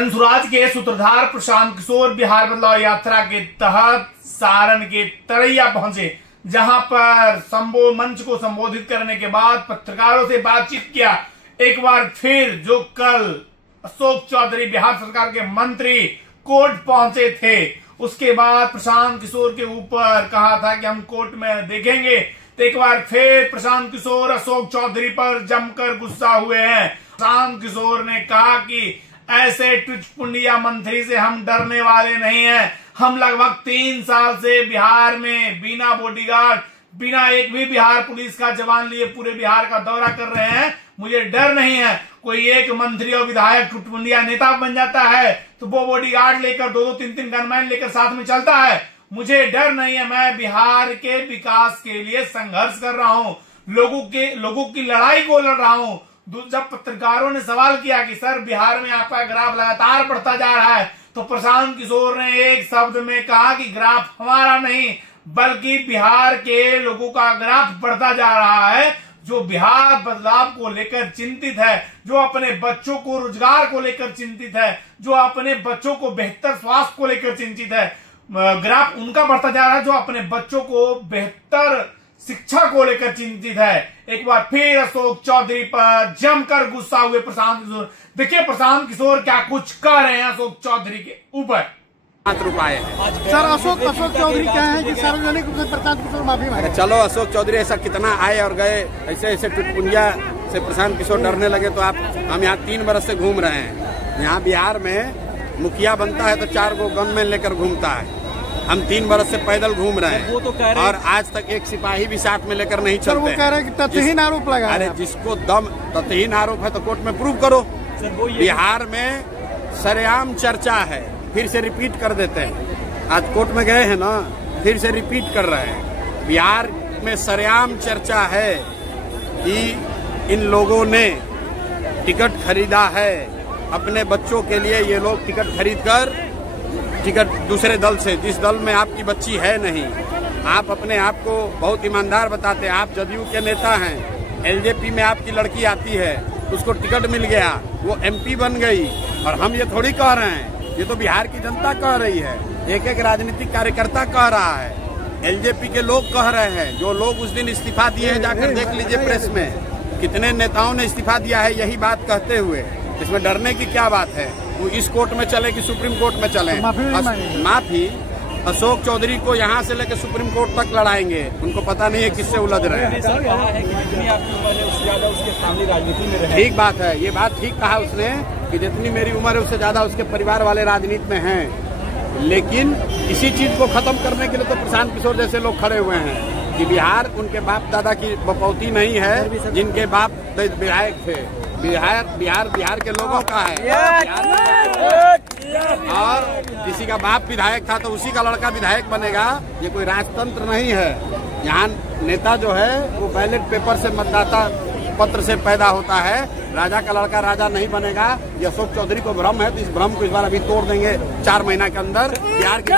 जनसुराज के सूत्रधार प्रशांत किशोर बिहार बदलाव यात्रा के तहत सारण के तरैया पहुंचे, जहां पर मंच को संबोधित करने के बाद पत्रकारों से बातचीत किया। एक बार फिर जो कल अशोक चौधरी बिहार सरकार के मंत्री कोर्ट पहुंचे थे, उसके बाद प्रशांत किशोर के ऊपर कहा था कि हम कोर्ट में देखेंगे, तो एक बार फिर प्रशांत किशोर अशोक चौधरी पर जमकर गुस्सा हुए हैं। प्रशांत किशोर ने कहा कि ऐसे टुचपुंडिया मंत्री से हम डरने वाले नहीं हैं। हम लगभग 3 साल से बिहार में बिना बॉडीगार्ड, बिना एक भी बिहार पुलिस का जवान लिए पूरे बिहार का दौरा कर रहे हैं। मुझे डर नहीं है। कोई एक मंत्री और विधायक टुटपुंडिया नेता बन जाता है तो वो बॉडीगार्ड लेकर 2-2, 3-3 गनमैन लेकर साथ में चलता है। मुझे डर नहीं है। मैं बिहार के विकास के लिए संघर्ष कर रहा हूं, लोगों की लड़ाई को लड़ रहा हूं। जब पत्रकारों ने सवाल किया कि सर बिहार में आपका ग्राफ लगातार बढ़ता जा रहा है, तो प्रशांत किशोर ने एक शब्द में कहा कि ग्राफ हमारा नहीं बल्कि बिहार के लोगों का ग्राफ बढ़ता जा रहा है, जो बिहार बदलाव को लेकर चिंतित है, जो अपने बच्चों को रोजगार को लेकर चिंतित है, जो अपने बच्चों को बेहतर स्वास्थ्य को लेकर चिंतित है। ग्राफ उनका बढ़ता जा रहा है जो अपने बच्चों को बेहतर शिक्षा को लेकर चिंतित है। एक बार फिर अशोक चौधरी पर जमकर गुस्सा हुए प्रशांत किशोर। देखिए प्रशांत किशोर क्या कुछ कह रहे हैं अशोक चौधरी के ऊपर। सर अशोक चौधरी क्या है कि सार्वजनिक रूप से प्रशांत किशोर माफी मांगे। चलो अशोक चौधरी ऐसा कितना आए और गए, ऐसे टुटपुंजिया से प्रशांत किशोर डरने लगे तो हम यहाँ 3 बरस से घूम रहे हैं। यहाँ बिहार में मुखिया बनता है तो 4 गो गनमैन लेकर घूमता है। हम 3 बरस से पैदल घूम रहे हैं, वो तो कह रहे हैं। और आज तक एक सिपाही भी साथ में लेकर नहीं चलते। वो कह रहे हैं कि तथहीन आरोप लगा। अरे जिसको दम तथहीन आरोप है तो कोर्ट में प्रूव करो। बिहार में सरेआम चर्चा है, फिर से रिपीट कर देते हैं। आज कोर्ट में गए हैं ना, फिर से रिपीट कर रहे हैं। बिहार में सरेआम चर्चा है कि इन लोगों ने टिकट खरीदा है अपने बच्चों के लिए। ये लोग टिकट खरीद कर टिकट दूसरे दल से, जिस दल में आपकी बच्ची है नहीं, आप अपने आप को बहुत ईमानदार बताते हैं। आप जदयू के नेता हैं, एलजेपी में आपकी लड़की आती है, उसको टिकट मिल गया, वो एमपी बन गई। और हम ये थोड़ी कह रहे हैं, ये तो बिहार की जनता कह रही है। एक राजनीतिक कार्यकर्ता कह रहा है, एलजेपी के लोग कह रहे हैं। जो लोग उस दिन इस्तीफा दिए हैं जाकर देख लीजिए प्रेस में, कितने नेताओं ने इस्तीफा दिया है यही बात कहते हुए। इसमें डरने की क्या बात है? वो इस कोर्ट में चले कि सुप्रीम कोर्ट में चले? माफी अशोक चौधरी को यहाँ से लेकर सुप्रीम कोर्ट तक लड़ाएंगे। उनको पता नहीं है किससे उलझ रहे हैं। ठीक बात है, ये बात ठीक कहा उसने कि जितनी मेरी उम्र है उससे ज्यादा उसके परिवार वाले राजनीति में हैं। लेकिन इसी चीज को खत्म करने के लिए तो प्रशांत किशोर जैसे लोग खड़े हुए हैं कि बिहार उनके बाप दादा की बपौती नहीं है, जिनके बाप विधायक थे। बिहार के लोगों का है। और किसी का बाप विधायक था तो उसी का लड़का विधायक बनेगा। ये कोई राजतंत्र नहीं है। यहाँ नेता जो है वो बैलेट पेपर से, मतदाता पत्र से पैदा होता है। राजा का लड़का राजा नहीं बनेगा। ये अशोक चौधरी को भ्रम है, तो इस भ्रम को इस बार अभी तोड़ देंगे 4 महीना के अंदर। बिहार की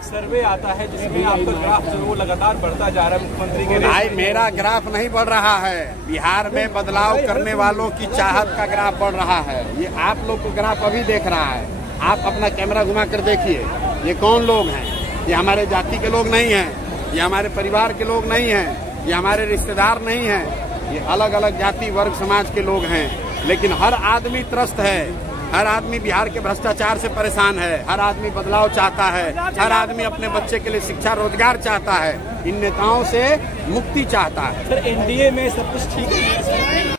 सर्वे आता है जिसमें आपका ग्राफ जो वो लगातार बढ़ता जा रहा है मुख्यमंत्री के। भाई मेरा ग्राफ नहीं बढ़ रहा है, बिहार में बदलाव करने वालों की चाहत का ग्राफ बढ़ रहा है। ये आप लोग को ग्राफ अभी देख रहा है। आप अपना कैमरा घुमा कर देखिए, ये कौन लोग हैं? ये हमारे जाति के लोग नहीं हैं, ये हमारे परिवार के लोग नहीं हैं, ये हमारे रिश्तेदार नहीं हैं। ये अलग अलग जाति वर्ग समाज के लोग हैं। लेकिन हर आदमी त्रस्त है, हर आदमी बिहार के भ्रष्टाचार से परेशान है, हर आदमी बदलाव चाहता है, हर आदमी अपने बच्चे के लिए शिक्षा रोजगार चाहता है, इन नेताओं से मुक्ति चाहता है। सर एनडीए में सब कुछ ठीक है।